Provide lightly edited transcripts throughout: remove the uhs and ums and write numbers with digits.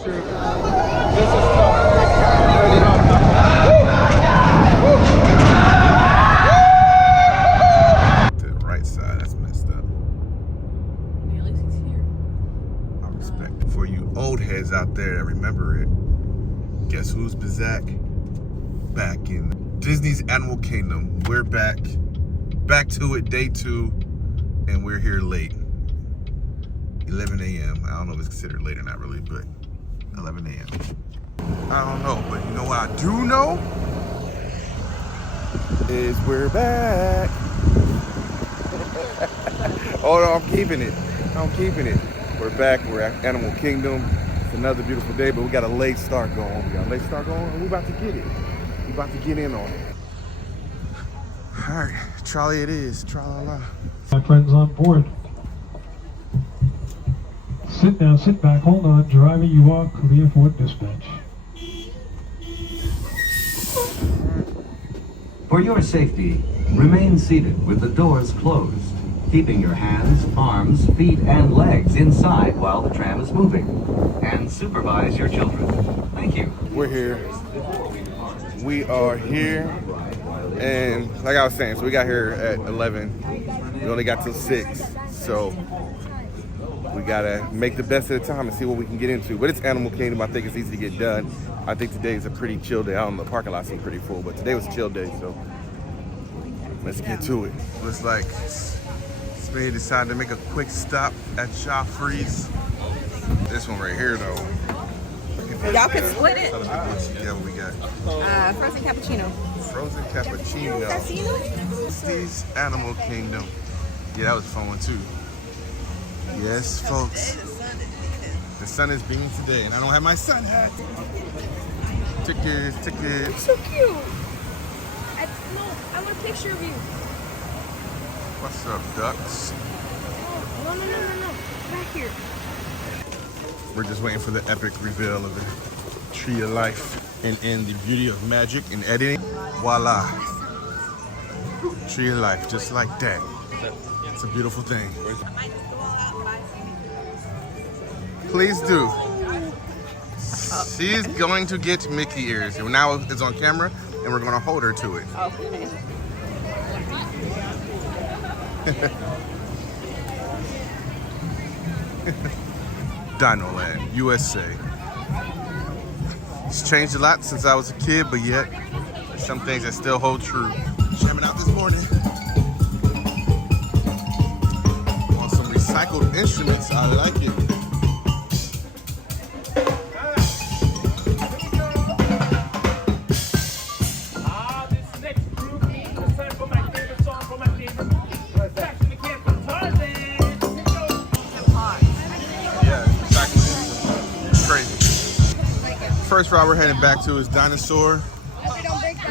To the right side, that's messed up. Yeah, at least he's here. I respect it. For you old heads out there that remember it, guess who's back in Disney's Animal Kingdom. We're back to it, day 2, and we're here late. 11 a.m. I don't know if it's considered late or not really, but 11 a.m. I don't know, but you know what I do know? Is we're back. Oh no, I'm keeping it. We're back, we're at Animal Kingdom. It's another beautiful day, but we got a late start going. And we're about to get it. We're about to get in on it. All right, trolley it is, tra-la-la. My friends on board. Sit down, sit back, hold on. Driver, you are clear for dispatch. For your safety, remain seated with the doors closed, keeping your hands, arms, feet, and legs inside while the tram is moving. And supervise your children. Thank you. We're here. We are here. And like I was saying, so we got here at 11. We only got till 6. So we gotta make the best of the time and see what we can get into. But it's Animal Kingdom. I think it's easy to get done. I think today is a pretty chill day. I don't know, the parking lot seems pretty full, but today was a chill day, so let's get to it. Looks like Spade decided to make a quick stop at Joffrey's. This one right here, though. Y'all can split it. Yeah, what we got? Frozen cappuccino. Frozen cappuccino. Disney's Animal Kingdom. Yeah, that was a fun one too. Yes, folks. The sun is beaming today, and I don't have my sun hat. Tickets. You're so cute. I want a picture of you. What's up, ducks? No. Back here. We're just waiting for the epic reveal of the Tree of Life and in the beauty of magic and editing. Voila. Tree of Life, just like that. It's a beautiful thing. Please do. She's going to get Mickey ears. And now it's on camera, and we're going to hold her to it. Okay. Dinoland, USA. It's changed a lot since I was a kid, but yet there's some things that still hold true. Jamming out this morning on some recycled instruments. I like it. First ride we're heading back to is Dinosaur.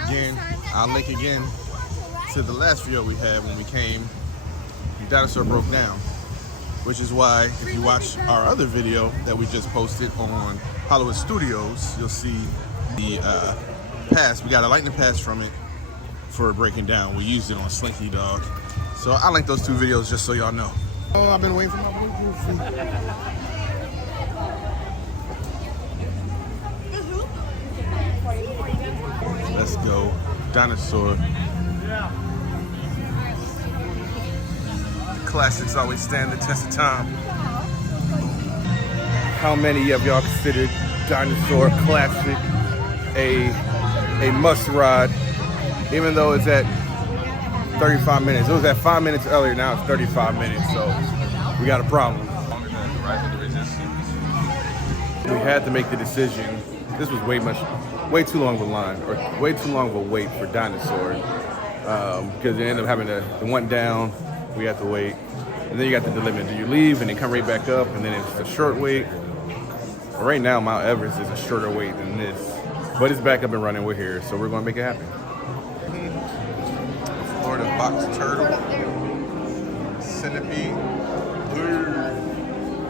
Again, I'll link again to the last video we had when we came. Dinosaur broke down, which is why if you watch our other video that we just posted on Hollywood Studios, you'll see the pass. We got a lightning pass from it for breaking down. We used it on Slinky Dog. So I'll link those 2 videos just so y'all know. Oh, I've been waiting for my Bluetooth. Let's go. Dinosaur. Classics always stand the test of time. How many of y'all considered Dinosaur classic a must ride, even though it's at 35 minutes? It was at 5 minutes earlier, now it's 35 minutes, so we got a problem. We had to make the decision. This was way too long of a line, or way too long of a wait for Dinosaur, because they ended up having the one down, we had to wait, and then you got the dilemma: do you leave and then come right back up, and then it's a short wait? Right now, Mount Everest is a shorter wait than this, but it's back up and running. We're here, so we're gonna make it happen. Florida box turtle, centipede.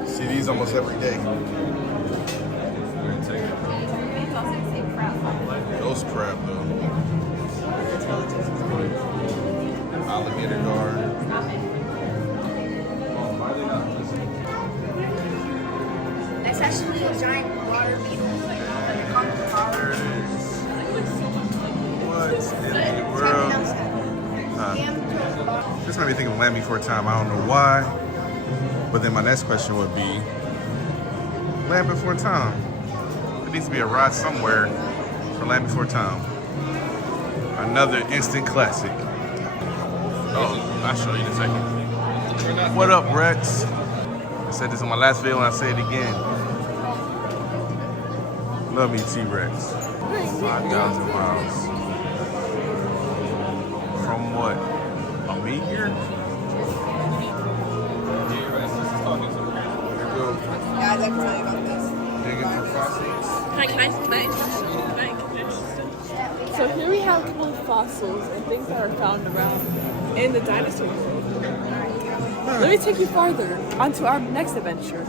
See these almost every day. Those crab though. Alligator guard. That's actually a giant water made me think of Land Before Time. I don't know why. But then my next question would be Land Before Time. There needs to be a ride somewhere for Land Before Time. Another instant classic. Oh, I'll show you in a second. What up, Rex? I said this in my last video and I say it again. Love me, T-Rex. 5,000 miles. From what? A meteor? Guys, I can tell you about this. Digging for fossils? So here we have little fossils and things that are found around in the dinosaur world. Let me take you farther onto our next adventure.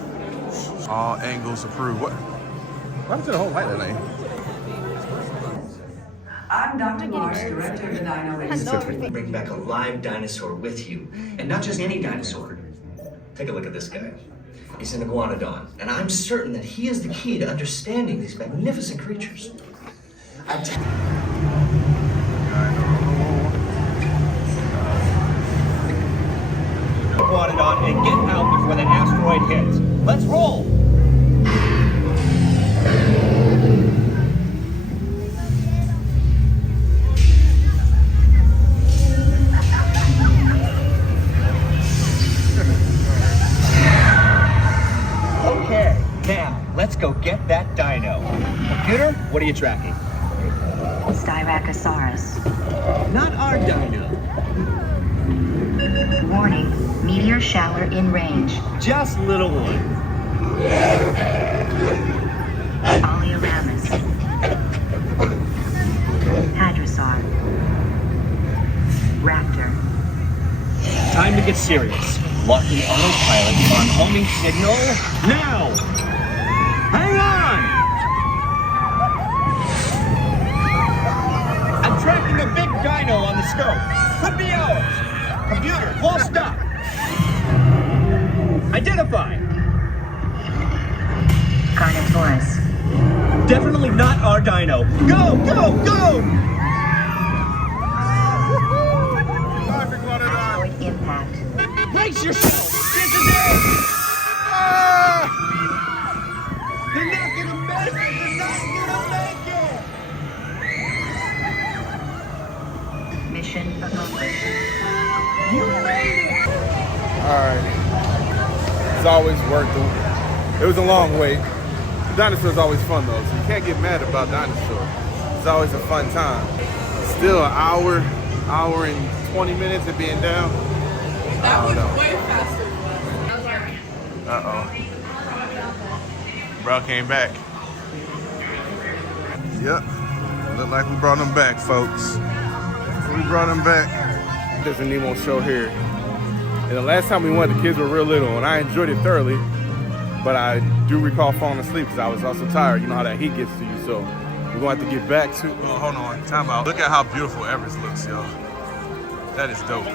All angles approved. What happened to the whole light that night? I'm Dr. Marsh, director of the Dino Institute. Bring back a live dinosaur with you. And not just any dinosaur. Take a look at this guy. He's an iguanodon. And I'm certain that he is the key to understanding these magnificent creatures. Iguanodon and get out before that asteroid hits. Let's roll! Okay, now let's go get that dino. Computer, what are you tracking? Styracosaurus. Not our dino. Warning, meteor shower in range. Just little one. Oleoramus. Hadrosaur. Raptor. Time to get serious. Locking autopilot on homing signal now! Hang on! I'm tracking a big dino on the scope. Could be ours. Computer, full stop. Identify. Carnotaurus. Definitely not our dino. Go, go, go! Asteroid impact. Brace yourself! This is it! You're not gonna make it! You're not gonna make it! Mission accomplished. You made it! Alright. It's always worth it. It was a long wait. Dinosaur's always fun though, so you can't get mad about dinosaur. It's always a fun time. Still an hour and 20 minutes of being down. That was way faster. Uh-oh. Bro came back. Yep. Look like we brought him back, folks. We brought him back. There's a Nemo show here. And the last time we went, the kids were real little, and I enjoyed it thoroughly. But I do recall falling asleep because I was also tired. You know how that heat gets to you, so we're going to have to get back to... Oh, hold on. Time out. Look at how beautiful Everest looks, y'all. That is dope.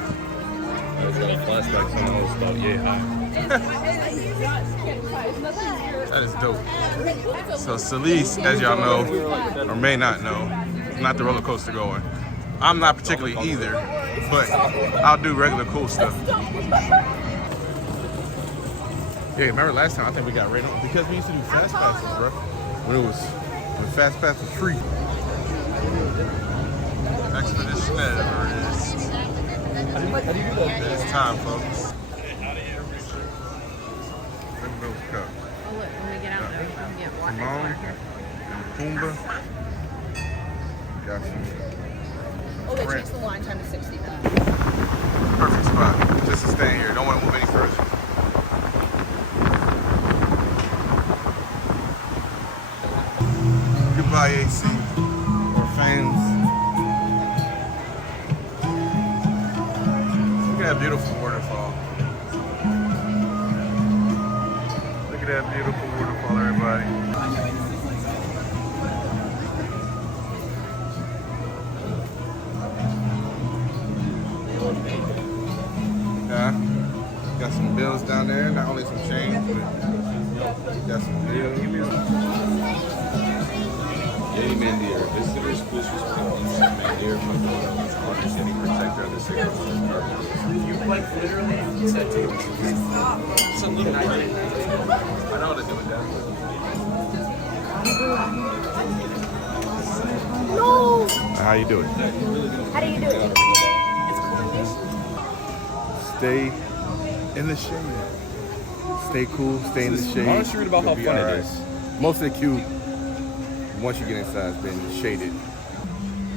It's got a flashback to when I was about yay high. That is dope. So Celeste, as y'all know, or may not know, is not the roller coaster goer. I'm not particularly either, but I'll do regular cool stuff. Yeah, remember last time I think we got rated on because we used to do fast passes, bro. When fast pass was free. Expedition Everest. It's time, folks. Look at those cups. Oh, look, when we get out there, we can get water. Simone and Pumbaa. Got some. Oh, they changed the line time to 60 minutes. Perfect spot. Just to stay here. Don't want to move any further. Goodbye, AC. Or fans. Look at that beautiful waterfall. Look at that beautiful waterfall, everybody. Yeah. Got some bills down there, not only some change, but got some bills. Yeah, Mini man deer. Visitors push insect man deer from the others getting protected under 6 months. You like literally said to something I know what to do with that. No! How you doing? How do you do it? Stay in the shade. Stay cool, stay in the shade. Why don't you read about how You'll be fun it alright. is? Most of the queue, once you get inside, has been shaded.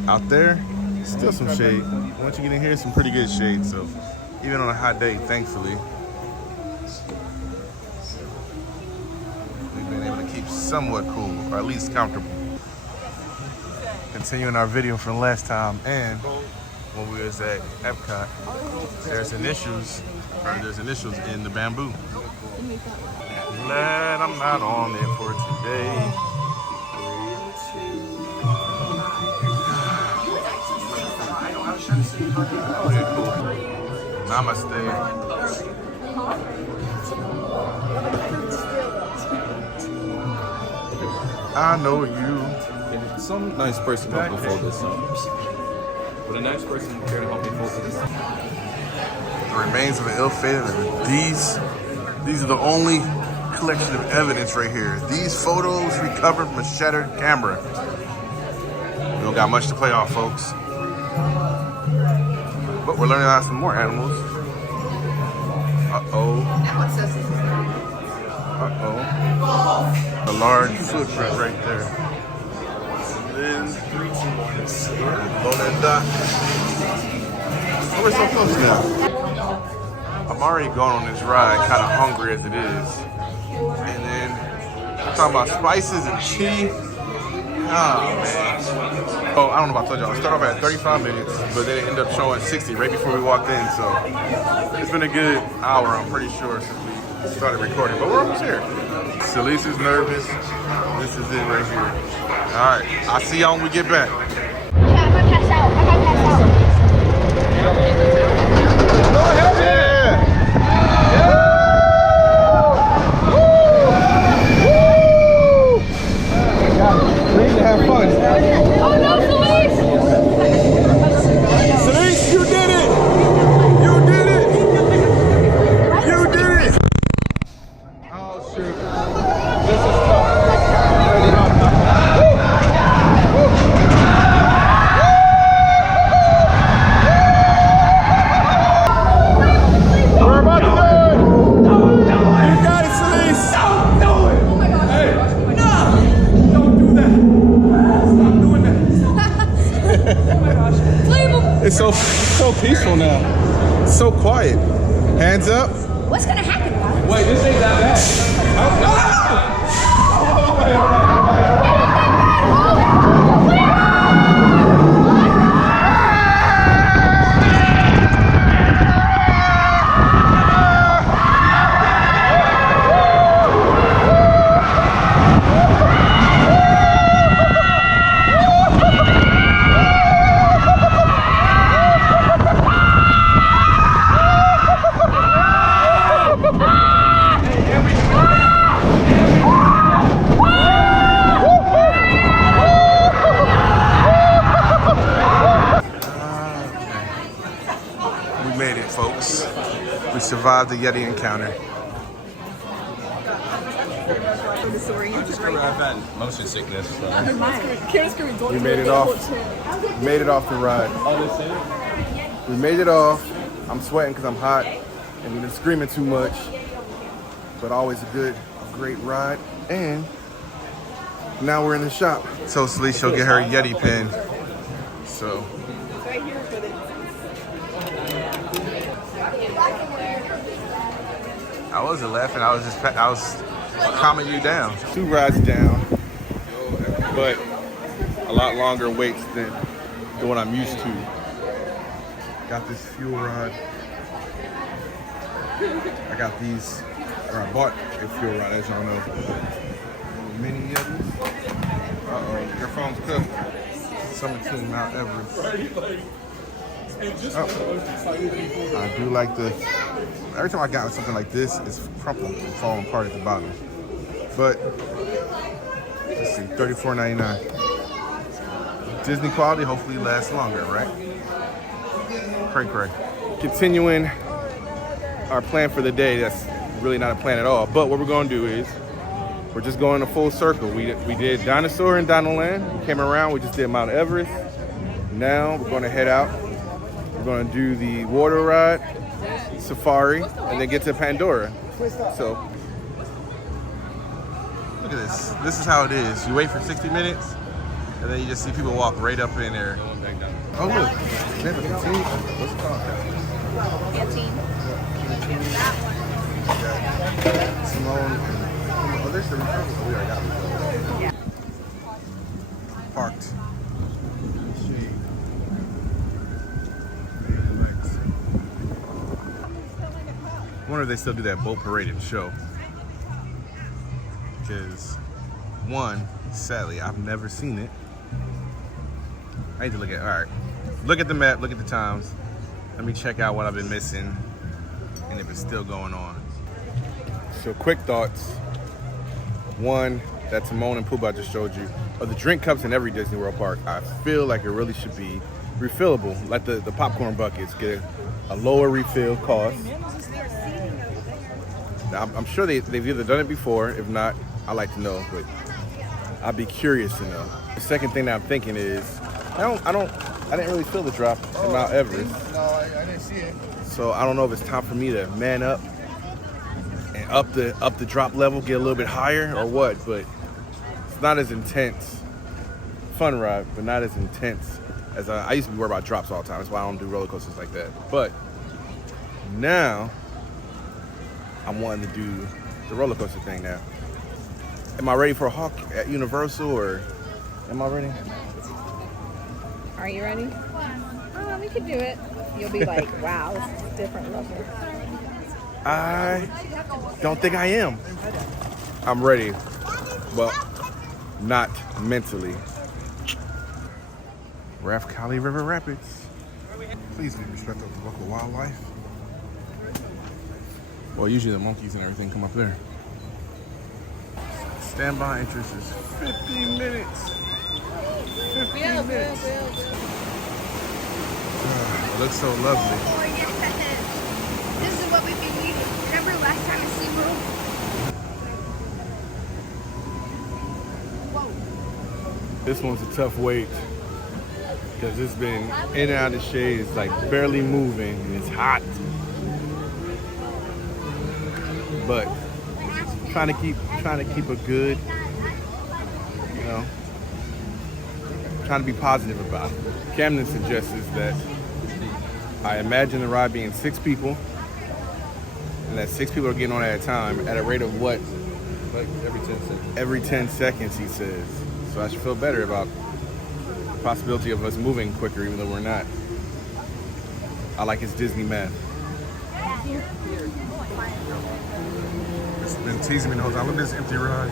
Out there, still some shade. Once you get in here, some pretty good shade. So even on a hot day, thankfully, we've been able to keep somewhat cool, or at least comfortable. Continuing our video from last time, and when we was at Epcot, there's initials in the bamboo. Glad I'm not on there for today. Okay, cool. Namaste. I know you. Some nice person helped me fold this up. Would a nice person care to help me fold this up? The remains of an ill-fated. These are the only collection of evidence right here. These photos recovered from a shattered camera. We don't got much to play off, folks. But we're learning about some more animals. Uh-oh. Uh-oh. A large footprint right there. And then, load that dot. Oh, we're so close now. I'm already going on this ride, kind of hungry as it is. And then, we're talking about spices and tea. Oh, man. Oh, I don't know if I told y'all. I started off at 35 minutes, but then it ended up showing 60 right before we walked in. So, it's been a good hour, I'm pretty sure, since we started recording. But we're almost here. Celise is nervous. This is it right here. All right, I'll see y'all when we get back. I'm gonna pass out. Go ahead, man. We need to have fun. Oh no, Celise! Celise, you did it! You did it! You did it! Oh, shoot. This is tough. We're about to do it! You got it, Celise! Don't do it! Oh my gosh. Hey, no! Don't do that. Stop doing that. Oh my gosh. Leave him! It's so peaceful now. It's so quiet. Hands up. What's gonna happen, guys? Wait, this ain't that bad. We survived the Yeti encounter. I've had motion sickness. So. We made it off. Made it off the ride. We made it off. I'm sweating because I'm hot and we've been screaming too much. But always a great ride. And now we're in the shop. So Celise, she'll get her Yeti pin. So. Right here for the. I wasn't laughing. I was calming you down. 2 rides down, but a lot longer waits than the one I'm used to. Got this fuel rod. I got these, or I bought a fuel rod, as y'all know. Mini Yetis. Uh-oh, your phone's cooked. Summer Team Mount Everest. Oh. I do like the. Every time I got something like this, it's crumpled and falling apart at the bottom. But let's see, $34.99. Disney quality, hopefully it lasts longer, right? Cray cray. Continuing our plan for the day, that's really not a plan at all. But what we're gonna do is, we're just going a full circle. We did Dinosaur and Dinoland. We came around, we just did Mount Everest. Now we're gonna head out. We're gonna do the water ride, Safari, and then get to Pandora. So, look at this. This is how it is. You wait for 60 minutes, and then you just see people walk right up in there. Oh look, they have a canteen. What's it called? Canteen. That one. Simone. Oh, there's the refill. We already got it. Yeah. Parked. I wonder if they still do that boat parade and show. Because, one, sadly, I've never seen it. I need to look at, all right. Look at the map, look at the times. Let me check out what I've been missing and if it's still going on. So quick thoughts. One, that Timon and Pumbaa just showed you. The drink cups in every Disney World park, I feel like it really should be refillable. Like the popcorn buckets, get a lower refill cost. I'm sure they've either done it before. If not, I'd like to know, but I'd be curious to know. The second thing that I'm thinking is, I didn't really feel the drop in Mount Everest. No, I didn't see it. So I don't know if it's time for me to man up and up the drop level, get a little bit higher or what, but it's not as intense. Fun ride, but not as intense as I used to be worried about drops all the time. That's why I don't do roller coasters like that. But now I'm wanting to do the roller coaster thing now. Am I ready for a Hawk at Universal, or am I ready? Are you ready? We could do it. You'll be like, wow, this is a different level. I don't think I am. I'm ready, but not mentally. Raf Kali River Rapids. Please be respectful of the local wildlife. Well, usually the monkeys and everything come up there. Standby entrance is 50 minutes. 50 minutes. It looks so lovely. Oh, yes. This is what we've been using. Remember last time at SeaWorld? Whoa. This one's a tough wait because it's been in and out of the shade. It's like barely moving and it's hot. But trying to keep a good, you know, trying to be positive about it. Camden suggests that I imagine the ride being 6 people, and that 6 people are getting on at a time at a rate of what? Like every 10 seconds. Every 10 seconds, he says. So I should feel better about the possibility of us moving quicker, even though we're not. I like his Disney math. It's been teasing me the whole time. Look at this empty ride.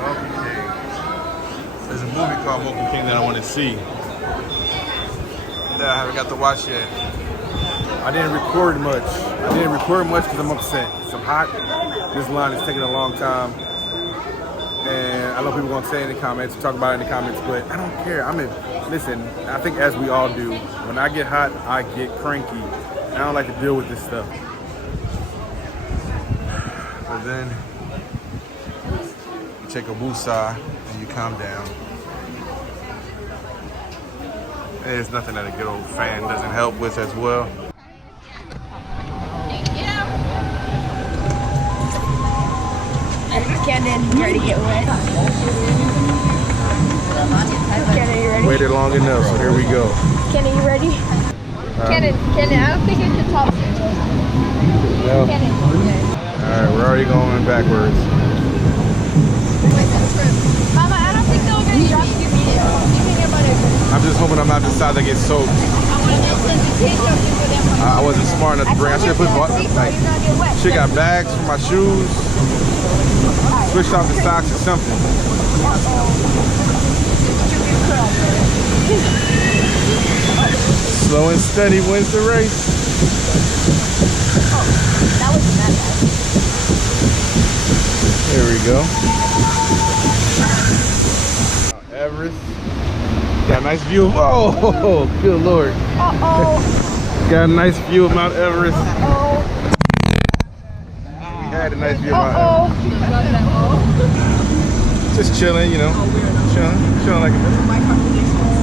Monkey King. There's a movie called Monkey King that I want to see that I haven't got to watch yet. I didn't record much. Because I'm upset. It's hot. This line is taking a long time. And I know people are going to say in the comments, talk about it in the comments, but I don't care. Listen, I think as we all do, when I get hot, I get cranky. I don't like to deal with this stuff. But then you take a woosah and you calm down. There's nothing that a good old fan doesn't help with as well. Camden, you ready to get wet? Camden, you ready? Waited long enough, so here we go. Camden, you ready? Camden, I don't think it's the top. No. Camden. Alright, we're already going backwards. Mama, I don't think they're going to drop you immediately. I'm just hoping I'm not the side that gets soaked. I wasn't smart enough to bring. I should have put shit got bags for my shoes. Switched off the socks or something. Slow and steady wins the race. That wasn't that bad. There we go. Everest. Got a nice view. Oh, good Lord. Got a nice view of Mount Everest. We had a nice view of Mount Everest. Just chilling, you know. Chilling like this.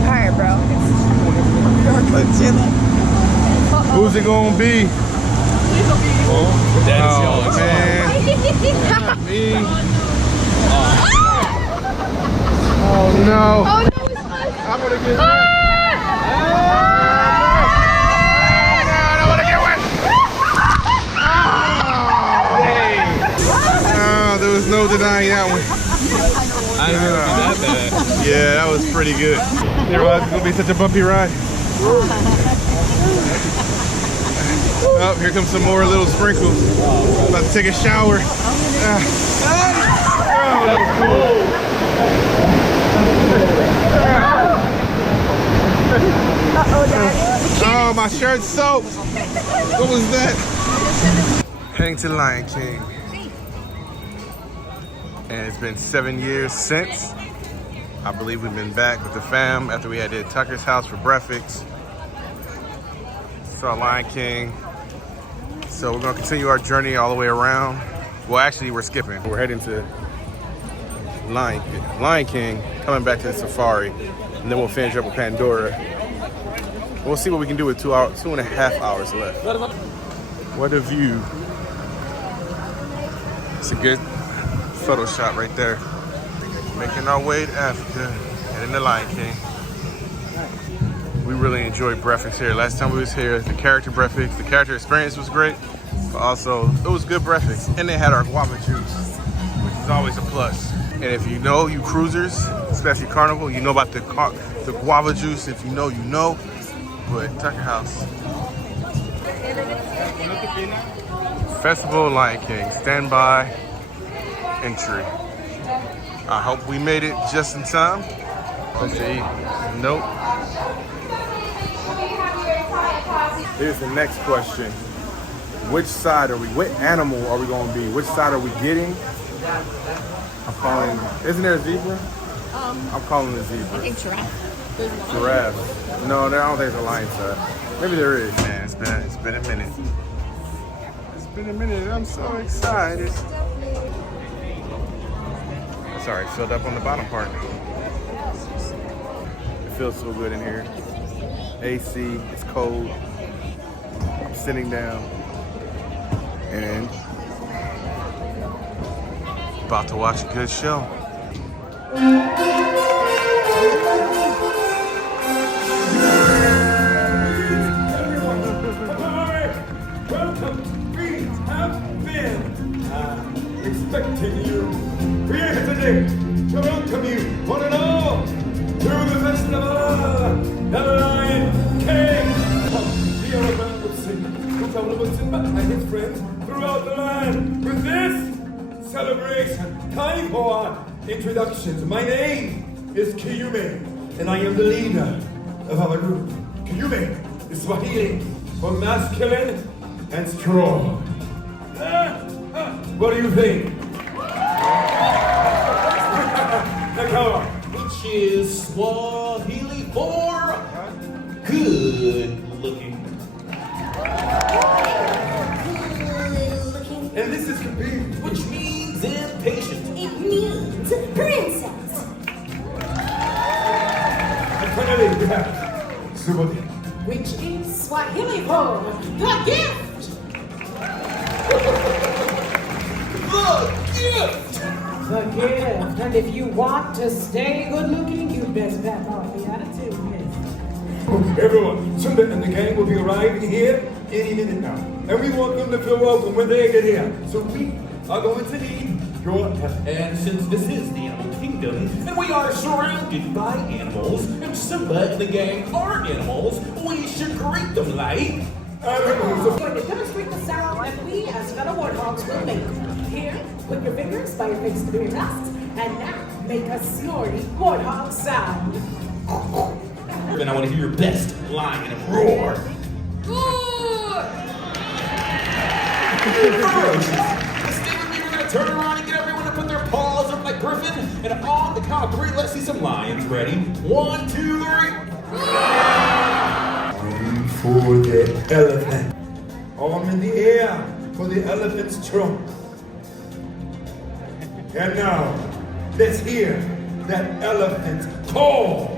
Alright, bro. Who's it gonna be? That's Oh, yours. man. Me. Oh, no. Oh, no, it's us. I'm gonna get wet. I wanna get wet. Oh, there was no denying that one. I didn't know it would be that bad. Yeah, that was pretty good. Didn't realize it's gonna be such a bumpy ride. Oh, here comes some more little sprinkles. About to take a shower. Oh, that was cool. Oh, my shirt's soaked. What was that? Heading to the Lion King. And it's been 7 years since. I believe we've been back with the fam after we had at Tucker's house for breakfast. Saw Lion King. So we're gonna continue our journey all the way around. Well, actually we're skipping. We're heading to Lion King, coming back to the safari, and then we'll finish up with Pandora. We'll see what we can do with 2.5 hours left. What a view. It's a good photo shot right there. Making our way to Africa, heading to Lion King. We really enjoyed breakfast here. Last time we was here, the character breakfast, the character experience was great, but also it was good breakfast. And they had our guava juice, which is always a plus. And if you know, you cruisers, especially Carnival, you know about the guava juice. If you know, you know. But Tucker House. Festival Lion King, standby entry. I hope we made it just in time. Let's see. Nope. Here's the next question. Which side are we? What animal are we going to be? Which side are we getting? I'm calling. Isn't there a zebra? I'm calling the zebra. I think giraffe. Giraffe. No, I don't think it's a lion side. Maybe there is. Man, it's been a minute. It's been a minute. I'm so excited. Sorry, filled up on the bottom part. It feels so good in here. AC, it's cold. I'm sitting down and about to watch a good show. Welcome. We have been expecting you. We are here today to welcome you, one and all, to the festival of the Lion King. We are a band of singers who travel with Simba and his friends throughout the land with this celebration. Time for introductions. My name is Kiyume, and I am the leader of our group. Kiyume is Swahili for masculine and strong. What do you think? Nakawa, Which is Swahili for good looking. and this is Kabir. Which means impatient. It means princess. And finally, we have Subodhi. Which is Swahili for the gift. The gift. And if you want to stay good looking, you best back off the attitude, miss. Everyone, Simba and the gang will be arriving here any minute now. And we want them to feel welcome when they get here. So we are going to need your help. And since this is the Animal Kingdom, and we are surrounded by animals, and Simba and the gang are animals, we should greet them like... Animals. We're going to demonstrate the sound that we as fellow warthogs will make. Here, put your fingers by your face to your tusks, and now make a snorty warthog sound. Then I want to hear your best lion roar. Stay with me, we're going to turn around and get everyone to put their paws up like griffin, and on the count of 3, let's see some lions. Ready? 1, 2, 3. Arm for the elephant. Arm in the air for the elephant's trunk. And now, let's hear that elephant call.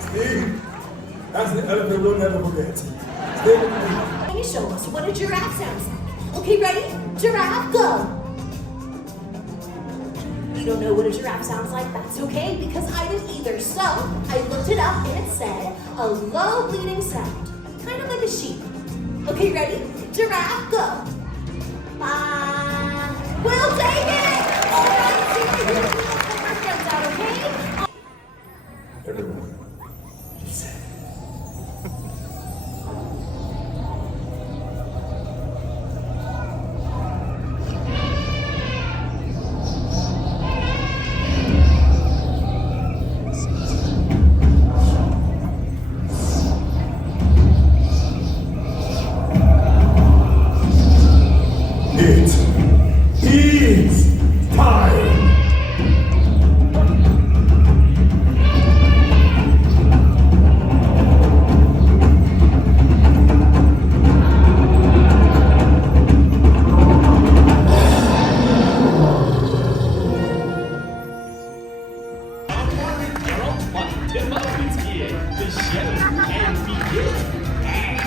Steve, that's the elephant we'll never forget. Stay with me. Can you show us what a giraffe sounds like? Okay, ready? Giraffe, go! You don't know what a giraffe sounds like? That's okay, because I didn't either. So, I looked it up and it said a low bleating sound, kind of like a sheep. Okay, ready? Giraffe, go! We'll take it! All right, see you here. We'll put our friends out, okay? Everyone, listen. It is time.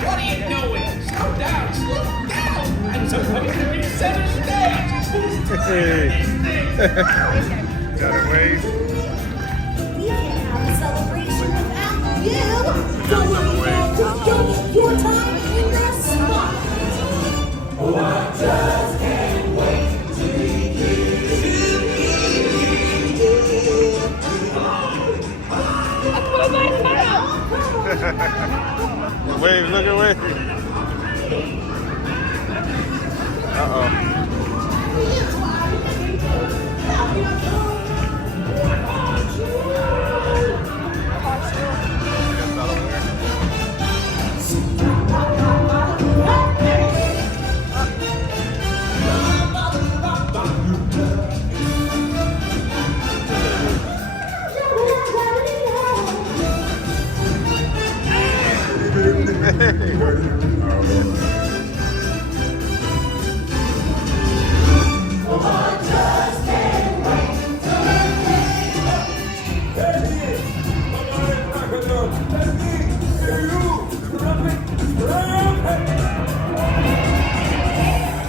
What are you doing? Slow down, slow down! I'm so ready to be center stage! Gotta wave. We can't have a celebration without you! Don't worry, friends, you'll get your time in the spot! Wave, look at wave. Uh-oh.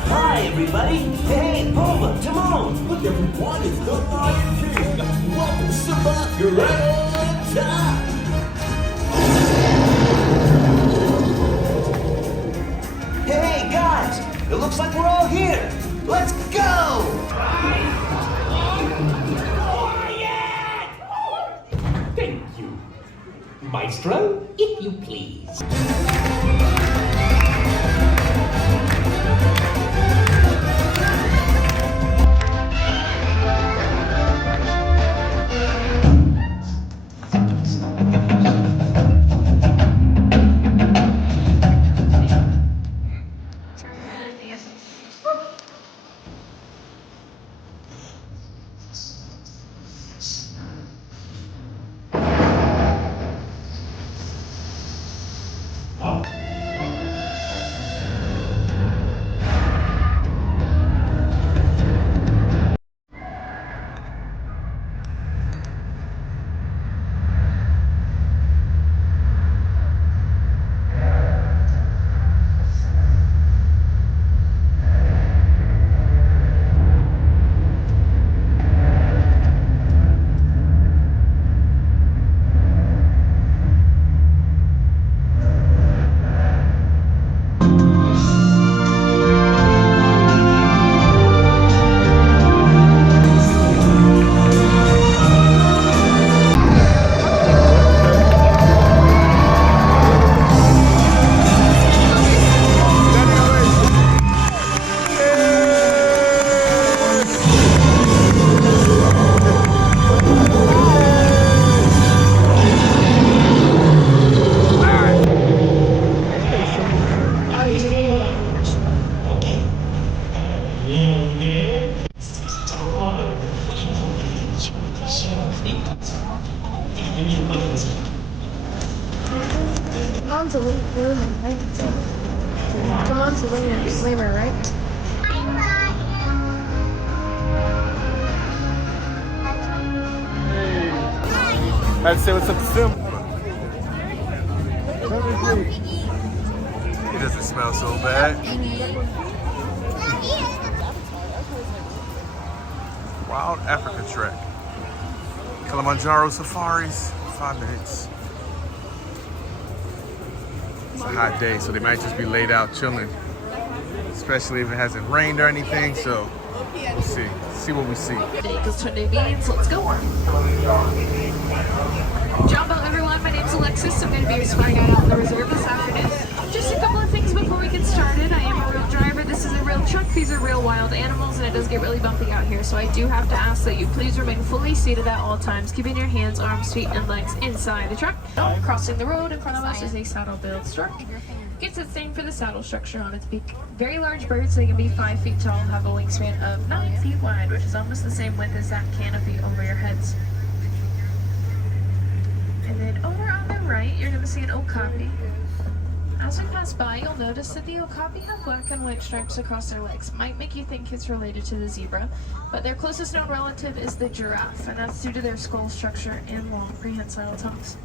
Hi, everybody. Hey, Puma, Timon. Look, everyone, it's the Lion King! Welcome, Simba! You're right on time! Hey, guys. It looks like we're all here. Let's go! Thank you. Maestro, if you please. on to Lunar, right? Come on to Lunar, right? I'd say what's up to Sim. It doesn't smell so bad. Wild Africa Trek. Kilimanjaro Safaris, 5 minutes. It's a hot day, so they might just be laid out chilling. Especially if it hasn't rained or anything, so we'll see. See what we see. Because Sunday means let's go. Jumbo everyone, my name's Alexis. I'm going to be your spy guide out in the reserve this afternoon. Just a couple of things before we get started. I am a real driver. This is a real truck. These are real wild animals, and it does get really bumpy out here. So I do have to ask that you please remain fully seated at all times, keeping your hands, arms, feet, and legs inside the truck. Crossing the road in front of us is a saddle-built stork. Gets its name for the saddle structure on its beak. Very large birds, they can be 5 feet tall, have a wingspan of 9 feet wide, which is almost the same width as that canopy over your heads. And then over on the right, you're going to see an okapi. As we pass by, you'll notice that the okapi have black and white stripes across their legs. Might make you think it's related to the zebra, but their closest known relative is the giraffe, and that's due to their skull structure and long prehensile tongues.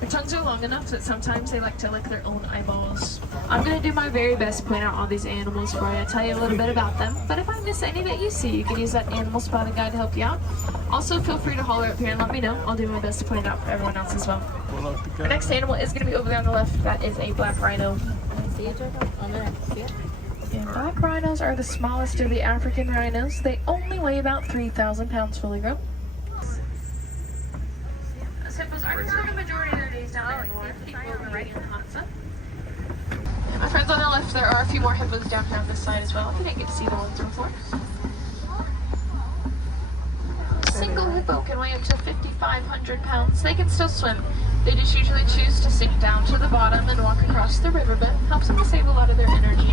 Their tongues are long enough that sometimes they like to lick their own eyeballs. I'm going to do my very best to point out all these animals for you, tell you a little bit about them, but if I miss any that you see, you can use that animal spotting guide to help you out. Also, feel free to holler up here and let me know. I'll do my best to point it out for everyone else as well. Our next animal is going to be over there on the left. That is a black rhino. And black rhinos are the smallest of the African rhinos. They only weigh about 3,000 pounds fully grown. Hippos are spending a majority of their days down there in the water, right in the hot sun. My friends on the left, there are a few more hippos down here on this side as well. You didn't get to see the ones before. A single hippo can weigh up to 5,500 pounds. They can still swim. They just usually choose to sink down to the bottom and walk across the riverbed. Helps them to save a lot of their energy.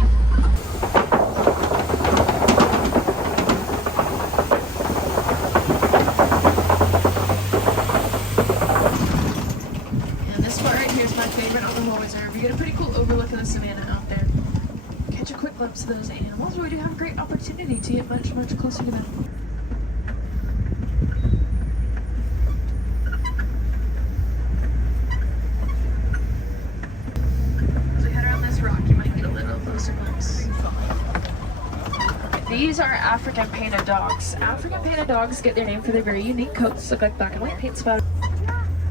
You get a pretty cool overlook of the savannah out there. Catch a quick glimpse of those animals, but we do have a great opportunity to get much, much closer to them. As we head around this rock, you might get a little closer glimpse. These are African painted dogs. African painted dogs get their name for their very unique coats, look like black and white paint spot.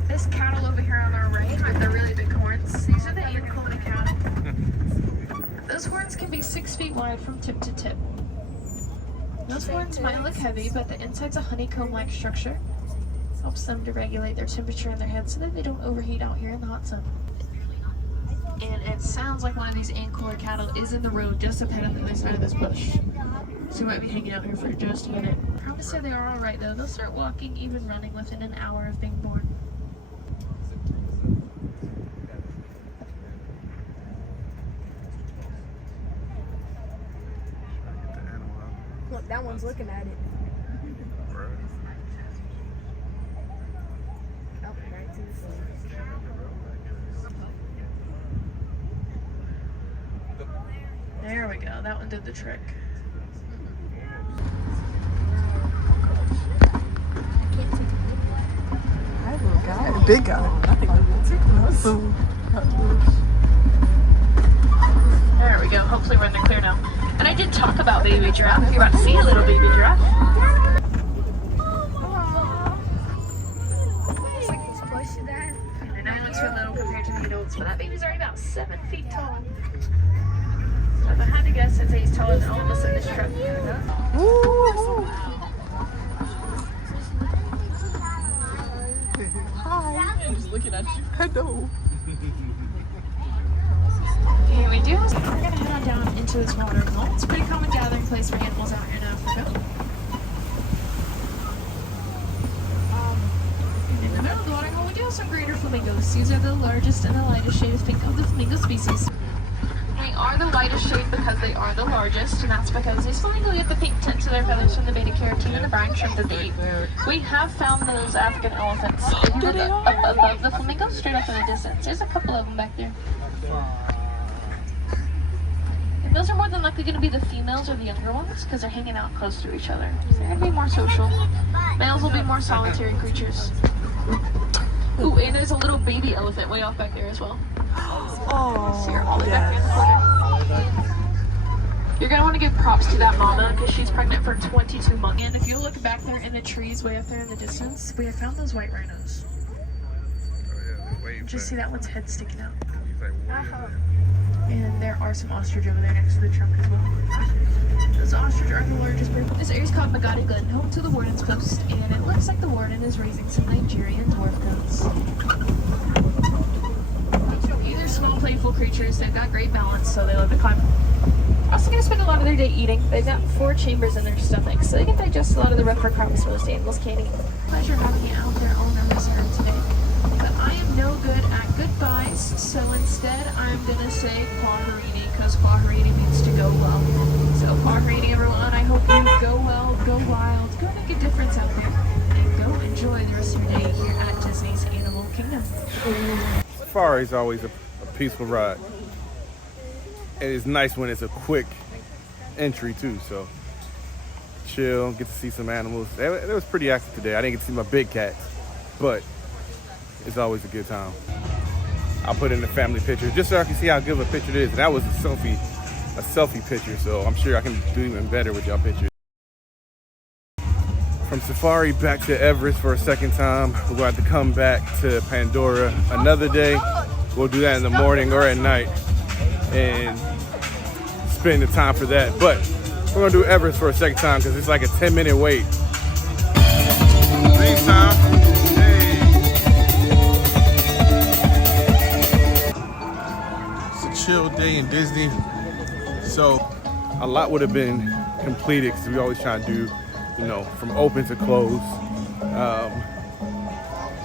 This cattle over here on our right with the really big horns, these are the Ancona cattle. Those horns can be 6 feet wide from tip to tip. Those horns might look heavy, but the inside's a honeycomb-like structure. Helps them to regulate their temperature in their head so that they don't overheat out here in the hot sun. And it sounds like one of these Ancona cattle is in the road just up ahead on the other side of this bush. So we might be hanging out here for just a minute. I promise you they are alright though. They'll start walking, even running within an hour of being born. Look, that one's looking at it. Oh, right to the side. There we go. That one did the trick. Big guy. There we go. Hopefully we're in the clear now. And I did talk about baby giraffe. If you're about to see a little baby giraffe. It's like he's pushing that. And I know it's real little compared to the adults, but that baby's already about 7 feet tall. So if I had to guess, I'd say he's taller than all of us in this truck. Hi. I'm just looking at you. Hello. Okay, we do. We're gonna head on down into this waterfall. It's a pretty common gathering place for animals out here in Africa. In the middle of the waterfall, we do have some greater flamingos. These are the largest and the lightest shade of pink of the flamingo species. They are are the lightest shade because they are the largest, and that's because these flamingos get the pink tint to their feathers from the beta carotene and the brine shrimp that they eat. We have found those African elephants if you look up above the flamingos, straight up in the distance. There's a couple of them back there. And those are more than likely going to be the females or the younger ones because they're hanging out close to each other. So they're going to be more social. Males will be more solitary creatures. Ooh, and there's a little baby elephant way off back there as well. Oh, so you're all the way back here in the corner. You're going to want to give props to that mama because she's pregnant for 22 months. And if you look back there in the trees way up there in the distance, we have found those white rhinos. Just see that one's head sticking out. And there are some ostrich over there next to the trunk as well. Those ostrich are the largest bird. This area is called Magadi Glen, home to the Warden's Post, and it looks like the Warden is raising some Nigerian dwarf goats. These are small, playful creatures. They've got great balance, so they love to climb. Also going to spend a lot of their day eating. They've got 4 chambers in their stomach, so they can digest a lot of the rougher crops most animals can't eat. Pleasure having you out there on our reserve today. But I am no good at goodbyes, so instead I'm going to say Kwaherini, because Kwaherini means to go well. So Kwaherini, everyone, I hope you go well, go wild, go make a difference out there, and go enjoy the rest of your day here at Disney's Animal Kingdom. Safari is always a peaceful ride. And it's nice when it's a quick entry too, so chill, get to see some animals. It was pretty active today. I didn't get to see my big cats, but it's always a good time. I'll put in the family picture just so I can see how good of a picture it is. And that was a selfie picture, so I'm sure I can do even better with y'all pictures. From Safari back to Everest for a second time. We're going to have to come back to Pandora another day. We'll do that in the morning or at night and spend the time for that. But we're going to do Everest for a second time because it's like a 10-minute wait. Green time. Chill day in Disney, so a lot would have been completed because we always try to do, you know, from open to close,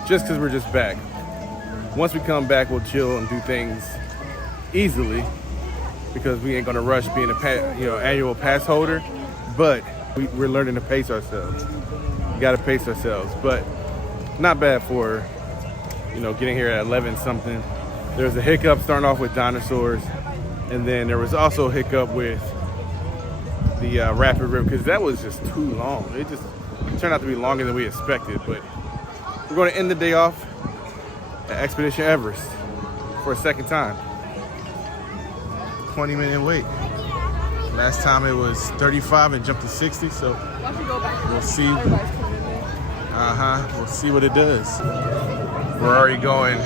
just because we're just back. Once we come back, we'll chill and do things easily because we ain't gonna rush being a annual pass holder, but we're learning to pace ourselves. We gotta pace ourselves, but not bad for, you know, getting here at 11 something. There was a hiccup starting off with dinosaurs, and then there was also a hiccup with the Rapid River because that was just too long. It turned out to be longer than we expected, but we're going to end the day off at Expedition Everest for a second time. 20-minute wait. Last time it was 35 and jumped to 60, so we'll see. We'll see what it does. We're already going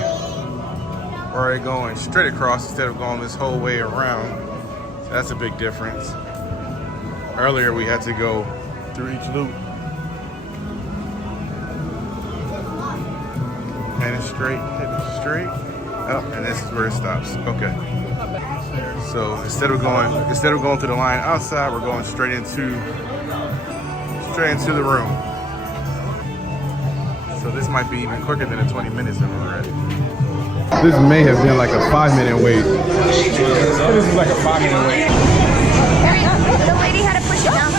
straight across instead of going this whole way around. So that's a big difference. Earlier we had to go through each loop. Heading straight. Oh, and this is where it stops. Okay. So instead of going through the line outside, we're going straight into the room. So this might be even quicker than the 20 minutes that we're at. This may have been like a 5-minute wait. This is like a 5-minute wait. Hurry up, the lady had to push it down.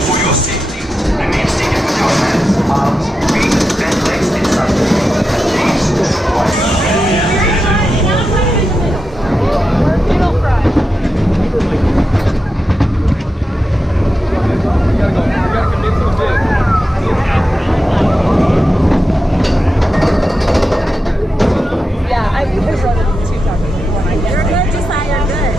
For your safety, remain seated with your hands, arms, feet, and legs inside. You're good, Josiah, you're good.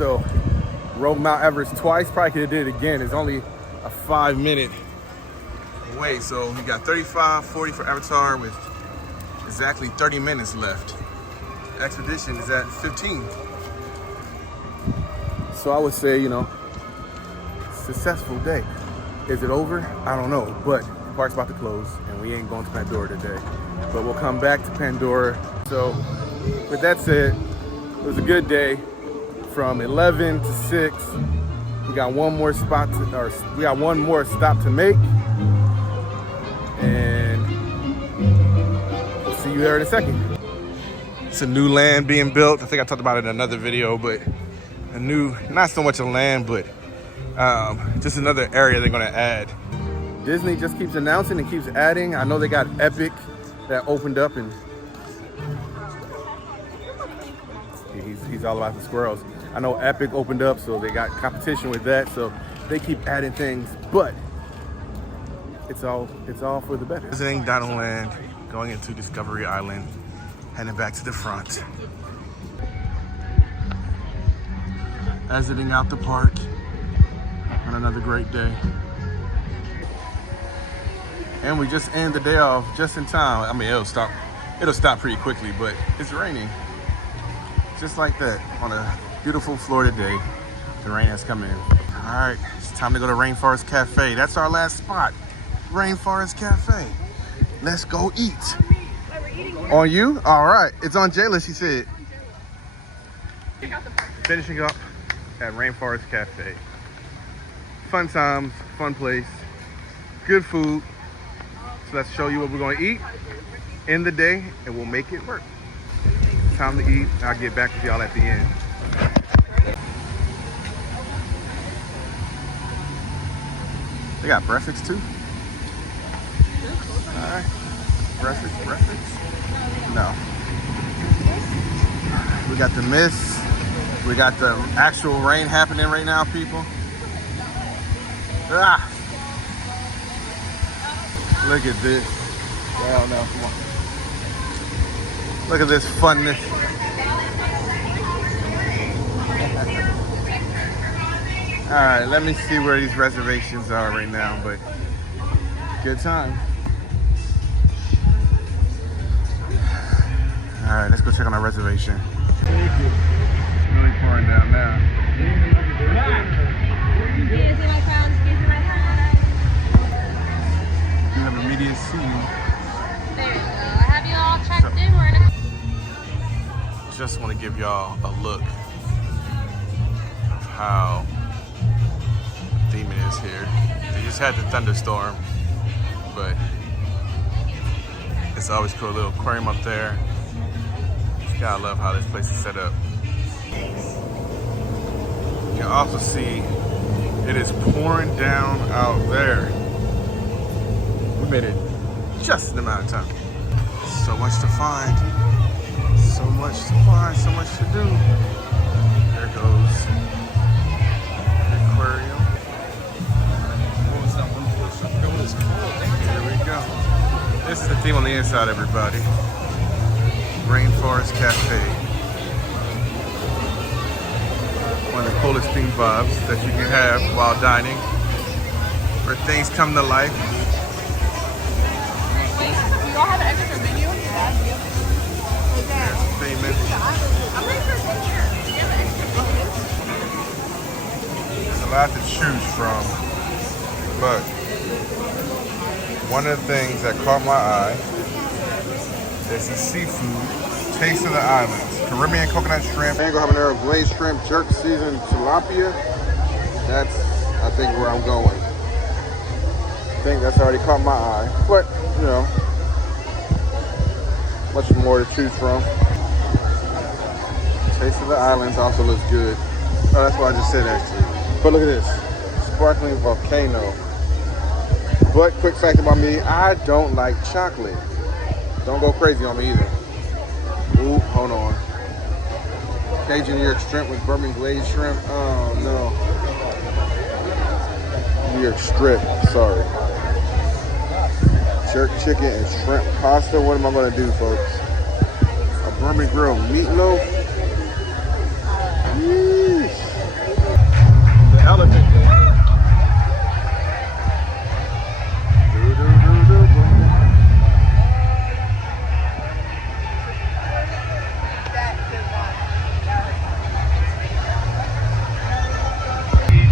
So rode Mount Everest twice, probably could have did it again. It's only a 5-minute wait. So we got 35, 40 for Avatar with exactly 30 minutes left. Expedition is at 15. So I would say, you know, successful day. Is it over? I don't know, but the park's about to close and we ain't going to Pandora today. But we'll come back to Pandora. So with that said, it was a good day. From 11 to 6, we got one more stop to make, and we'll see you there in a second. It's a new land being built. I think I talked about it in another video, but a new, not so much a land, but just another area they're gonna add. Disney just keeps announcing and keeps adding. I know they got Epic that opened up, and he's all about the squirrels. I know Epic opened up, so they got competition with that. So they keep adding things, but it's all for the better. Visiting Dinoland, going into Discovery Island, heading back to the front. Exiting out the park on another great day. And we just end the day off just in time. I mean, it'll stop pretty quickly, but it's raining. Just like that on a beautiful Florida day. The rain has come in. All right, it's time to go to Rainforest Cafe. That's our last spot, Rainforest Cafe. Let's go eat. On you? All right, it's on Jayla, she said. Finishing up at Rainforest Cafe. Fun times, fun place, good food. So let's show you what we're gonna eat in the day and we'll make it work. Time to eat. I'll get back with y'all at the end. They got breakfast too? Alright. Breakfast? No. We got the mist. We got the actual rain happening right now, people. Ah! Look at this. Hell no, come on. Look at this funness. All right, let me see where these reservations are right now, but good time. All right, let's go check on our reservation. Thank you. It's really pouring down now. We have immediate seating. There you go. I have you all checked in. We're in a... Just want to give y'all a look of how theme it is here. They just had the thunderstorm, but it's always cool. A little aquarium up there. Just gotta love how this place is set up. You can also see it is pouring down out there. We made it just the amount of time. So much to find. So much to find, so much to do. There goes the aquarium. Here we go. This is the theme on the inside, everybody. Rainforest Cafe. One of the coolest theme vibes that you can have while dining, where things come to life. We all have an extra menu. Payment. There's a lot to choose from, but one of the things that caught my eye is the seafood taste of the islands. Caribbean coconut shrimp, mango habanero glazed shrimp, jerk seasoned tilapia. That's, I think, where I'm going. I think that's already caught my eye, but you know, much more to choose from. Taste of the Islands also looks good. Oh, that's what I just said actually. But look at this, sparkling volcano. But quick fact about me, I don't like chocolate. Don't go crazy on me either. Ooh, hold on. Cajun New York shrimp with bourbon glazed shrimp. Oh no. New York strip, sorry. Jerk chicken and shrimp pasta. What am I gonna do, folks? A bourbon grilled meatloaf. Yeesh. elephant thing.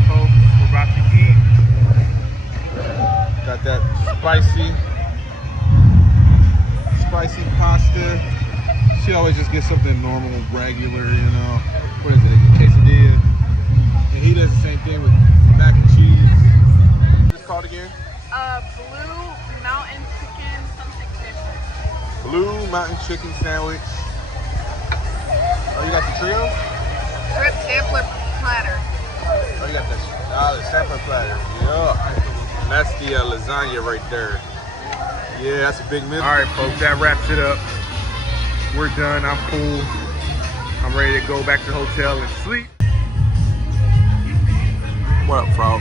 Folks, we're about to eat. Got that spicy pasta. She always just gets something normal, regular, you know. What is it? A quesadilla. And he does the same thing with mac and cheese. What's this called again? Blue Mountain Chicken something sandwich. Blue Mountain Chicken Sandwich. Oh, you got the trio? Shrimp sampler platter. Oh, you got the sampler platter. Yeah. And that's the lasagna right there. Yeah, that's a big meal. All right, folks, that wraps it up. We're done. I'm full. I'm ready to go back to the hotel and sleep. What up, frog?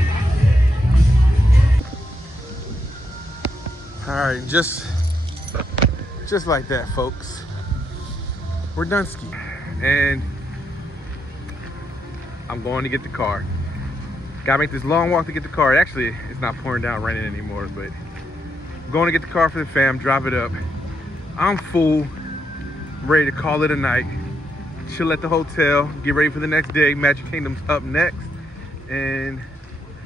All right, just like that, folks. We're done skiing. And I'm going to get the car. Gotta make this long walk to get the car. Actually, it's not pouring down raining anymore, but I'm going to get the car for the fam, drive it up. I'm full. I'm ready to call it a night. Chill at the hotel, get ready for the next day. Magic Kingdom's up next, and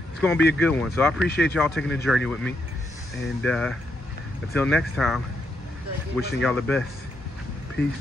it's gonna be a good one. So I appreciate y'all taking the journey with me. And until next time, wishing y'all the best. Peace.